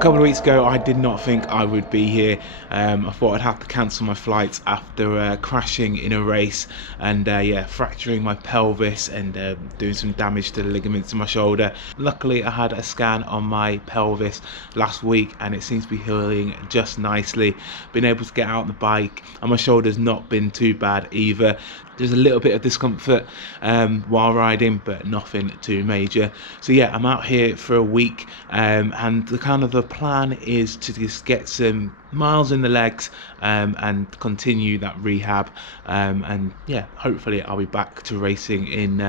couple of weeks ago I did not think I would be here. I thought I'd have to cancel my flights after crashing in a race and yeah, fracturing my pelvis and doing some damage to the ligaments in my shoulder. Luckily I had a scan on my pelvis last week and it seems to be healing just nicely. Been able to get out on the bike and my shoulder's not been too bad either. There's a little bit of discomfort while riding, but nothing too major. So yeah, I'm out here for a week, and the plan is to just get some miles in the legs and continue that rehab, and yeah, hopefully I'll be back to racing in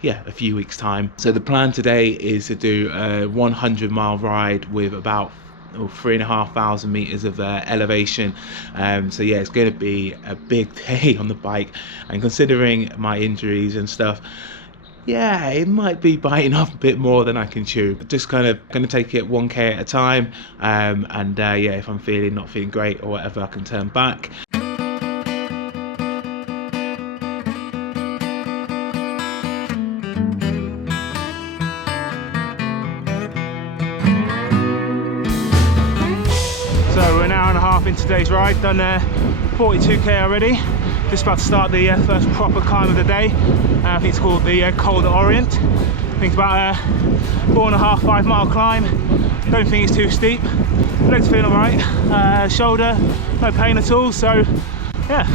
yeah, a few weeks time. So the plan today is to do a 100-mile ride with about 3,500 meters of elevation. So yeah, it's going to be a big day on the bike, and considering my injuries and stuff, yeah, it might be biting off a bit more than I can chew. Just kind of going to take it 1k at a time, and yeah, if I'm not feeling great or whatever, I can turn back. So we're an hour and a half into today's ride, done 42k already. Just about to start the first proper climb of the day. I think it's called the Forde Orient. I think it's about a 4.5–5 mile climb. Don't think it's too steep. Legs feeling alright. Shoulder, no pain at all. So yeah,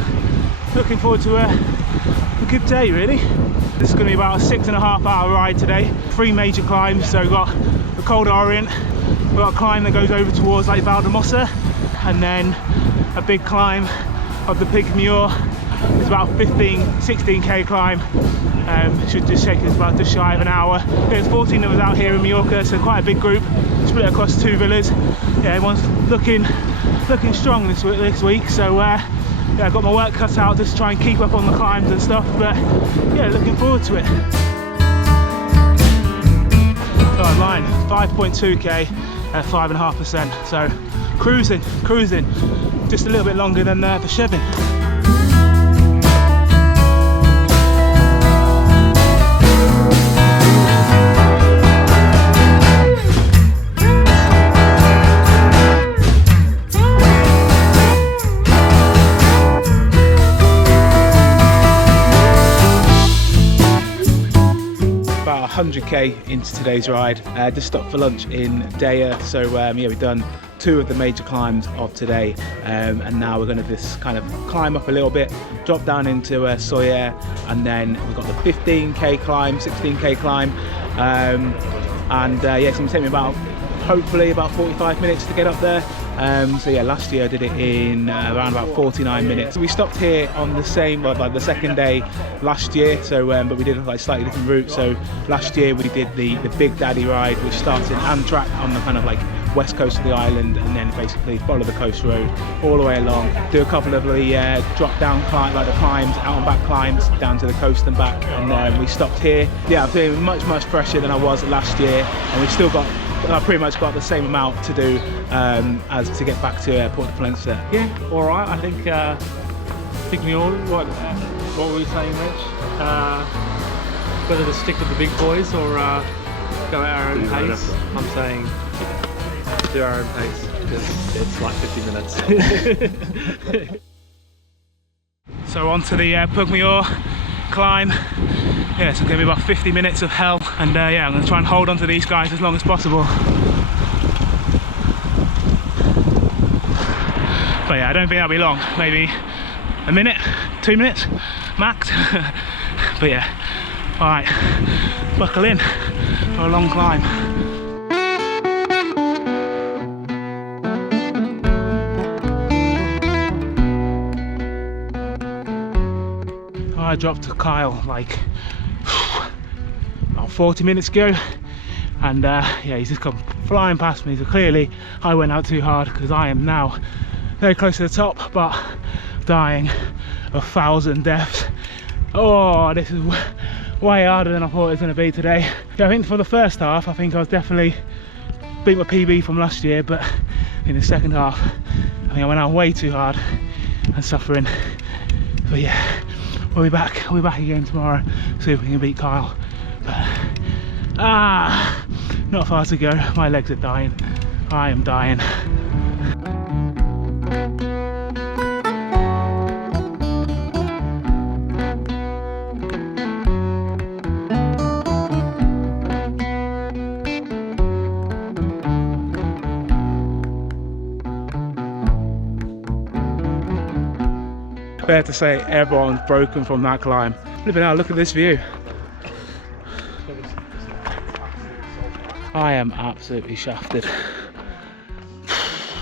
looking forward to a good day really. This is going to be about a 6.5 hour ride today. 3 major climbs. So we've got the Forde Orient, we've got a climb that goes over towards like Valdemossa, and then a big climb of the Pigmure. It's about 16k climb. Should just take us about just shy of an hour. There's 14 of us out here in Mallorca, so quite a big group, split across 2 villas. Yeah, everyone's looking strong this week. So yeah, I've got my work cut out just to try and keep up on the climbs and stuff. But yeah, looking forward to it. Start line 5.2k at 5.5%. So cruising. Just a little bit longer than the Chevin. About 100k into today's ride. Just stopped for lunch in Daya. So yeah, we've done 2 of the major climbs of today, and now we're going to just kind of climb up a little bit, drop down into Soyer, and then we've got the 15k climb, 16k climb, and yeah, it's going to take me hopefully about 45 minutes to get up there. So yeah, last year I did it in around about 49 minutes. We stopped here on the same, like the second day last year, so but we did like slightly different route. So last year we did the Big Daddy ride, which starts in Antrak on the kind of like west coast of the island, and then basically follow the coast road all the way along, do a couple of the drop down climbs, like the climbs, out and back climbs down to the coast and back, and then we stopped here. Yeah, I'm feeling much fresher than I was last year, and we've still got pretty much got the same amount to do as to get back to Port de Palencia. Yeah, all right. I think Pigmure, what were you saying, Rich? Whether to stick with the big boys or go at our own pace. I'm saying do our own pace because it's like 50 minutes. So on to the Pigmure climb. Yeah, it's going to be about 50 minutes of hell, and yeah, I'm going to try and hold on to these guys as long as possible. But yeah, I don't think that'll be long, maybe a minute, 2 minutes max. But yeah, alright, buckle in for a long climb. I dropped to Kyle like about 40 minutes ago, and yeah, he's just come flying past me. So clearly I went out too hard, because I am now very close to the top, but dying of 1,000 deaths. Oh, this is way harder than I thought it was going to be today. Yeah, I think for the first half I think I was definitely beat my PB from last year, but in the second half I think I went out way too hard and suffering. But yeah, we'll be back again tomorrow, see if we can beat Kyle. But not far to go, my legs are dying. I am dying. Fair to say everyone's broken from that climb. Look at this view. I am absolutely shafted.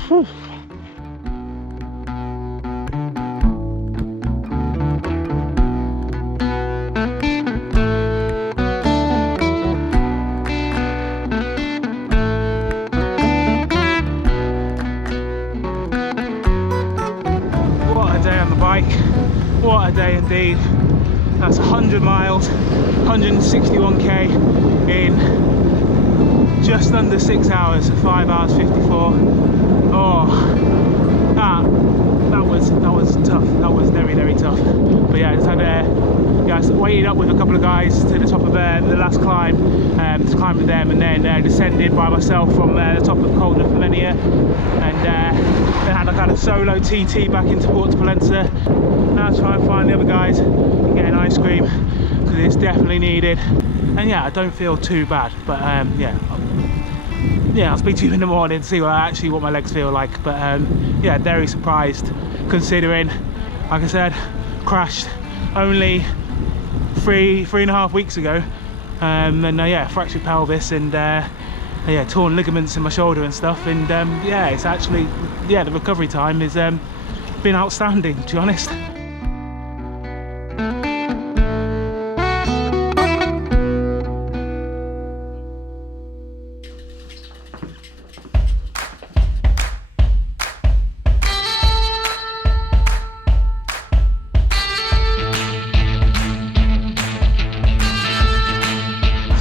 What a day on the bike. What a day indeed. That's 100 miles, 161k in just under 6 hours, 5 hours 54. Oh, that was tough. That was very, very tough. But yeah, I just had I waited up with a couple of guys to the top of the last climb, to climb with them, and then descended by myself from the top of Forde and then had a kind of solo TT back into Porto Pollença. Now try and find the other guys and get an ice cream because it's definitely needed. And yeah, I don't feel too bad, but yeah, I'll speak to you in the morning to see what my legs feel like. But yeah, very surprised considering, like I said, crashed only three and a half weeks ago, and yeah, fractured pelvis and yeah, torn ligaments in my shoulder and stuff. And yeah, it's actually, yeah, the recovery time has been outstanding, to be honest.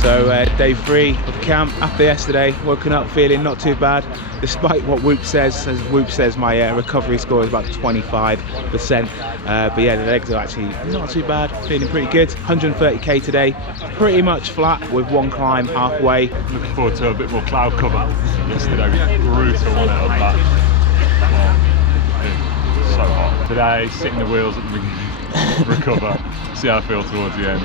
So day 3 of camp after yesterday, woken up feeling not too bad, despite what Whoop says. As Whoop says, my recovery score is about 25%. But yeah, the legs are actually not too bad, feeling pretty good. 130k today, pretty much flat with one climb halfway. Looking forward to a bit more cloud cover. Yesterday was brutal on it up that. Well, so hot. Today, sitting the wheels at the beginning, recover, see how I feel towards the end.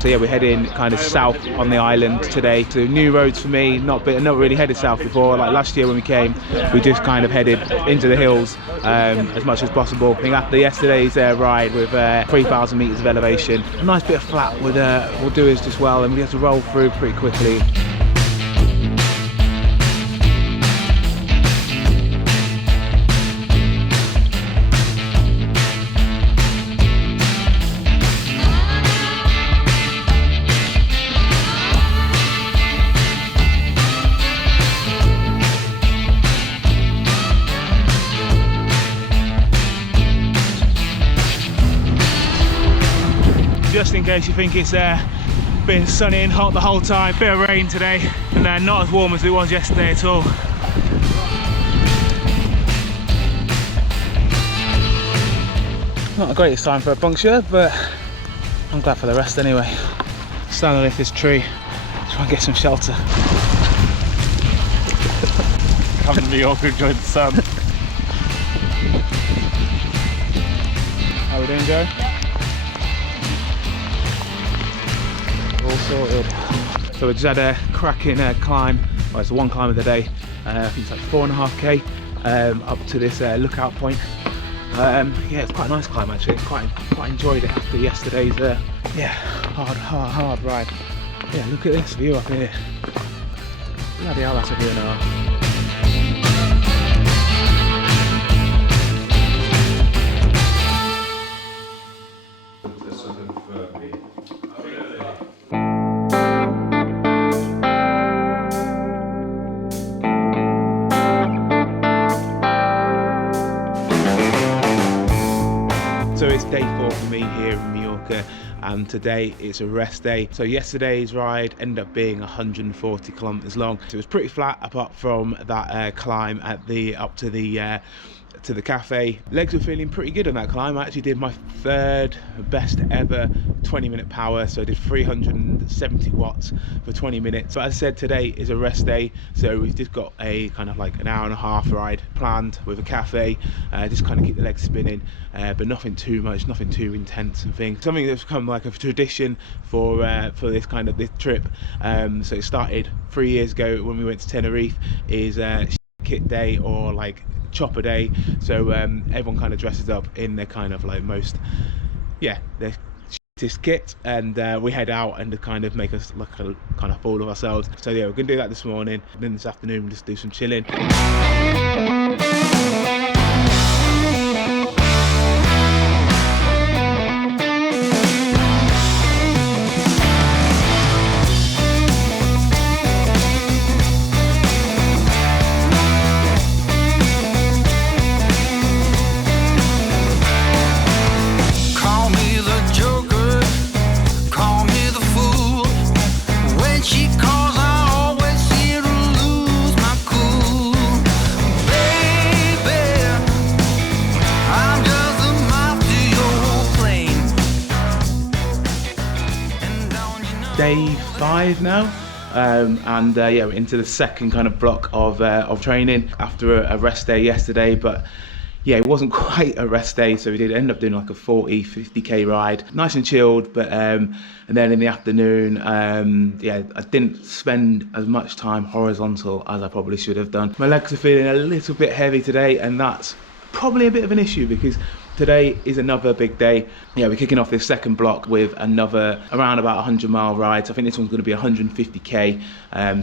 So yeah, we're heading kind of south on the island today to new roads for me. Not really headed south before. Like last year when we came, we just kind of headed into the hills as much as possible. I think after yesterday's ride with 3,000 meters of elevation, a nice bit of flat will do us just well, and we have to roll through pretty quickly. Just in case you think it's been sunny and hot the whole time, bit of rain today, and not as warm as it was yesterday at all. Not the greatest time for a puncture, but I'm glad for the rest anyway. Stand underneath this tree, try and get some shelter. Come to Mallorca, enjoy the sun. How we doing, Joe? All sorted. So we just had a cracking climb. Well, it's the one climb of the day. I think it's like 4.5k up to this lookout point. Yeah, it's quite a nice climb actually. Quite enjoyed it after yesterday's yeah, hard ride. Yeah, look at this view up here. Bloody hell, that's a view and a half. So it's day 4 for me here in Mallorca, and today it's a rest day. So yesterday's ride ended up being 140 kilometers long. So it was pretty flat apart from that climb at up to the to the cafe. Legs were feeling pretty good on that climb. I actually did my third best ever 20-minute power, so I did 370 watts for 20 minutes. But as I said, today is a rest day, so we've just got a kind of like an hour and a half ride planned with a cafe, just kind of keep the legs spinning, but nothing too much, nothing too intense and things. Something that's become like a tradition for this kind of this trip. So it started 3 years ago when we went to Tenerife, is kit day or like chopper day, so everyone kind of dresses up in their kind of like most, their shittest kit, and we head out and kind of make us look a kind of fool of ourselves. So yeah, we're gonna do that this morning, and then this afternoon we'll just do some chilling. Day 5 now, and yeah, we're into the second kind of block of training after a rest day yesterday. But yeah, it wasn't quite a rest day, so we did end up doing like a 40-50k ride, nice and chilled. But and then in the afternoon, yeah, I didn't spend as much time horizontal as I probably should have done. My legs are feeling a little bit heavy today, and that's probably a bit of an issue because today is another big day. Yeah, we're kicking off this second block with another around about 100-mile ride. So I think this one's going to be 150k,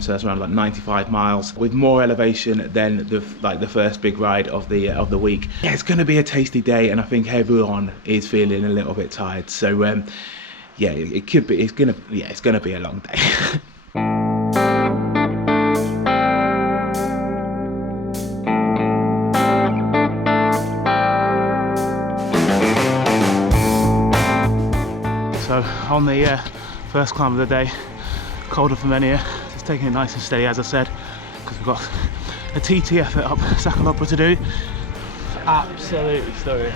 so that's around like 95 miles, with more elevation than the first big ride of the week. Yeah, it's going to be a tasty day, and I think everyone is feeling a little bit tired. So yeah, it could be. It's going to be a long day. So on the first climb of the day, colder for many, just taking it nice and steady, as I said, because we've got a TT effort up Sacalobra to do. Absolutely stunning.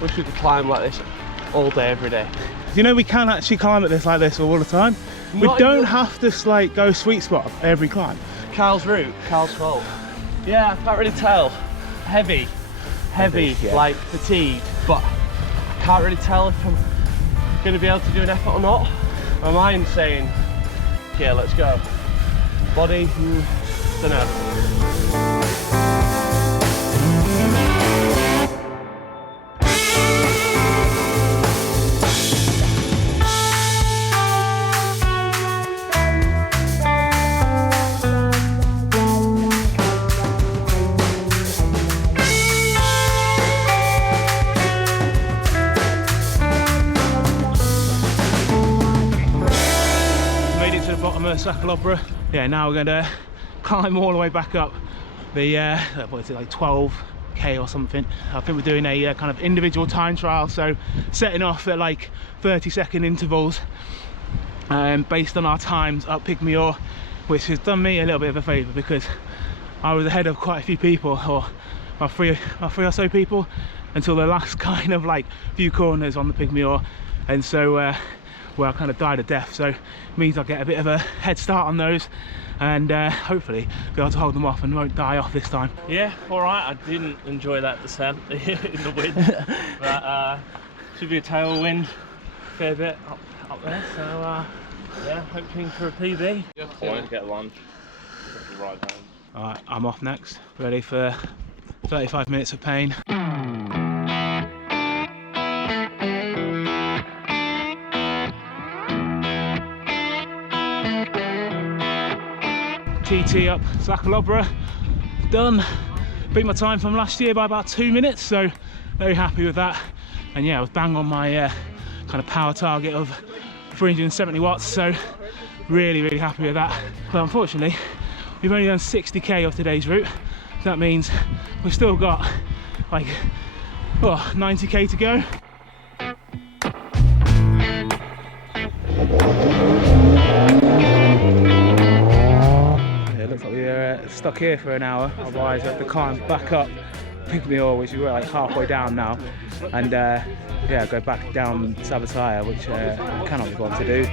Wish we could climb like this all day, every day. You know, we can actually climb at this like this all the time. We don't have to like go sweet spot every climb. Carl's route, Carl's fault. Yeah, I can't really tell. Heavy, yeah. Like fatigued, but I can't really tell if I'm going to be able to do an effort or not. My mind's saying, yeah, let's go. Body, don't know. Sacalobra. Yeah, now we're going to climb all the way back up the what is it, like 12k or something. I think we're doing a kind of individual time trial, so setting off at like 30-second intervals based on our times up Pygmalion, which has done me a little bit of a favour because I was ahead of quite a few people, or three or so people, until the last kind of like few corners on the Pygmalion, and so where I kind of died a death, so it means I'll get a bit of a head start on those, and hopefully be able to hold them off and won't die off this time. Yeah, alright, I didn't enjoy that descent in the wind, but should be a tailwind a fair bit up there, so yeah, hoping for a PB. Get lunch, ride home. Alright, I'm off next, ready for 35 minutes of pain. TT up Sacalobra, done. Beat my time from last year by about 2 minutes, so very happy with that. And yeah, I was bang on my kind of power target of 370 watts, so really happy with that. But unfortunately, we've only done 60k of today's route. So that means we've still got like 90k to go. Looks like we're stuck here for an hour, otherwise I have to climb back up Pygmy, which we're like halfway down now, and yeah, go back down Sabataya, which I cannot be bothered to do.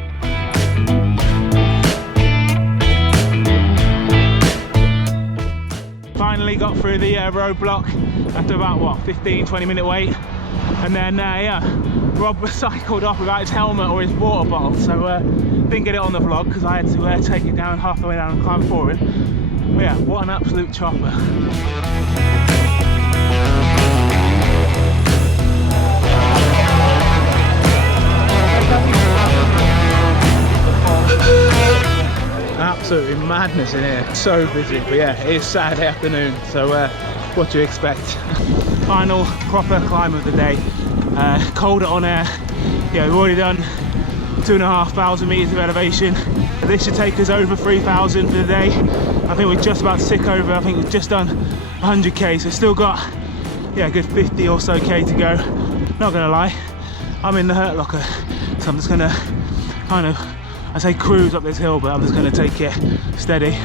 Finally got through the roadblock after about, what, 15-20 minute wait, and then yeah, Rob was cycled off without his helmet or his water bottle, so didn't get it on the vlog because I had to take it down half the way down and climb for it. But yeah, what an absolute chopper. Absolutely madness in here, so busy, but yeah, it is Saturday afternoon, so what do you expect? Final proper climb of the day, colder on air. Yeah, we've already done 2,500 meters of elevation. This should take us over 3,000 for the day. I think we're just about to tick over. I think we've just done 100k, so still got, yeah, a good 50 or so k to go. Not gonna lie, I'm in the hurt locker, so I'm just gonna kind of, I say cruise up this hill, but I'm just going to take it steady.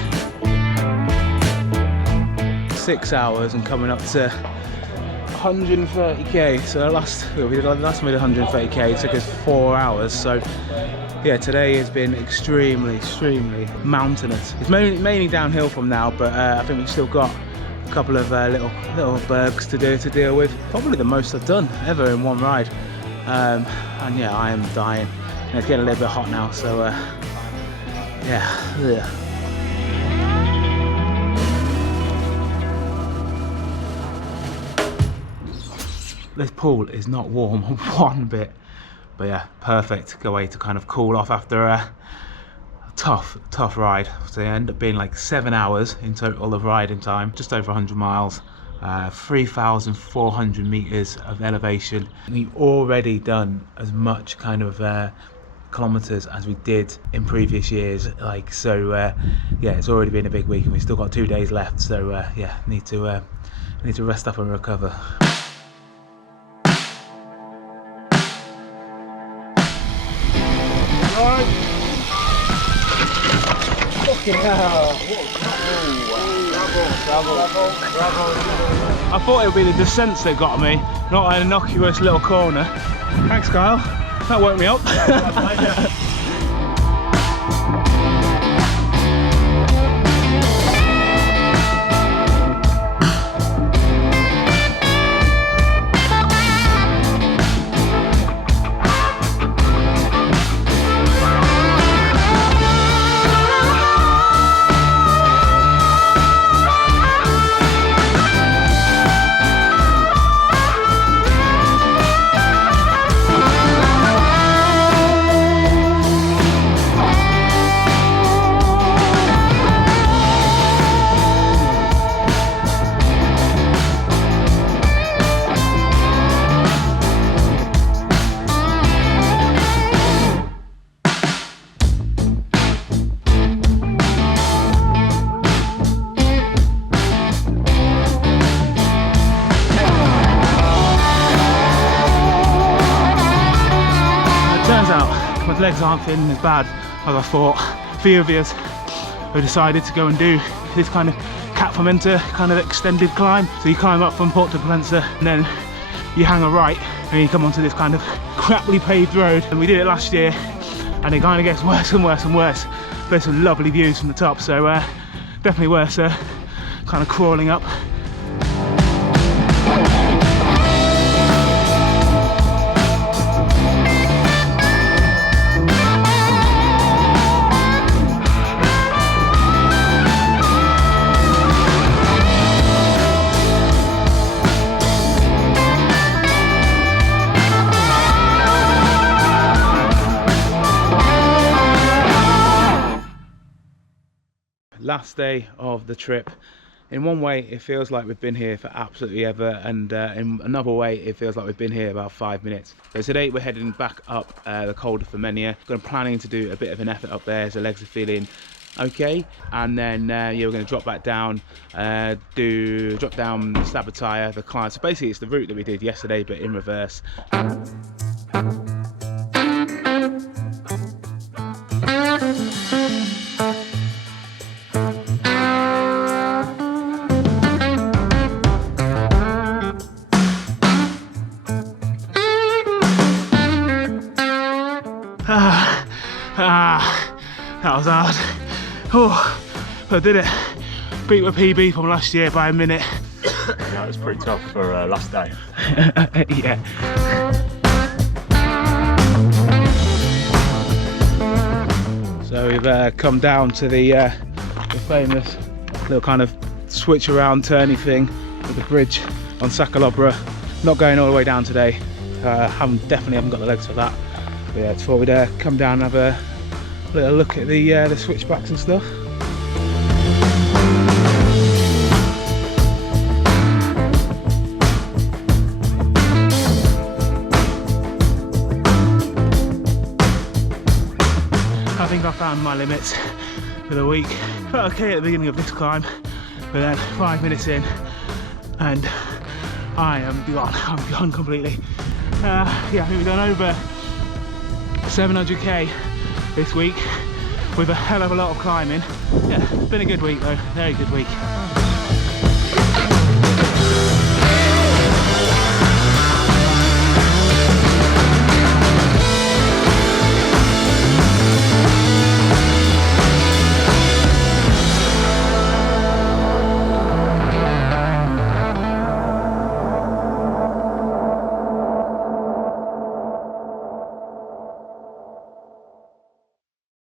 6 hours and coming up to 130k. So the last time we did 130k, it took us 4 hours. So yeah, today has been extremely mountainous. It's mainly downhill from now, but I think we've still got a couple of little bergs to deal with. Probably the most I've done ever in one ride. And yeah, I am dying. And it's getting a little bit hot now, so yeah. Ugh. This pool is not warm one bit, but yeah, perfect way to kind of cool off after a tough ride. So it ended up being like 7 hours in total of riding time, just over 100 miles. 3,400 meters of elevation. We've already done as much kind of kilometers as we did in previous years, like, so yeah, it's already been a big week and we've still got 2 days left, so yeah, need to rest up and recover. Fucking hell. Bravo. I thought it would be the descents that got me, not an innocuous little corner. Thanks, Kyle. That woke me up. My legs aren't feeling as bad as I thought. A few of us have decided to go and do this kind of Cat Fermenta kind of extended climb. So you climb up from Port de Palencia and then you hang a right and you come onto this kind of crappily paved road. And we did it last year and it kind of gets worse and worse and worse. There's some lovely views from the top, so definitely worth kind of crawling up. Last day of the trip. In one way it feels like we've been here for absolutely ever, and in another way it feels like we've been here about 5 minutes. So today we're heading back up the Col de Femenia. I'm planning to do a bit of an effort up there, so legs are feeling okay, and then yeah, we're going to drop back down, drop down Sabataya, the climb. So basically it's the route that we did yesterday but in reverse. was hard. Oh, but I did it. Beat my PB from last year by a minute. Yeah, it was pretty tough for last day. Yeah. So we've come down to the famous little kind of switch around turny thing with the bridge on Sacalobra. Not going all the way down today. Definitely haven't got the legs for that. But yeah, thought we'd come down and have a little look at the switchbacks and stuff. I think I found my limits for the week. Felt okay at the beginning of this climb, but then 5 minutes in and I am gone. I'm gone completely. Yeah, I think we've done over 700k this week with a hell of a lot of climbing. Yeah, it's been a good week though, very good week.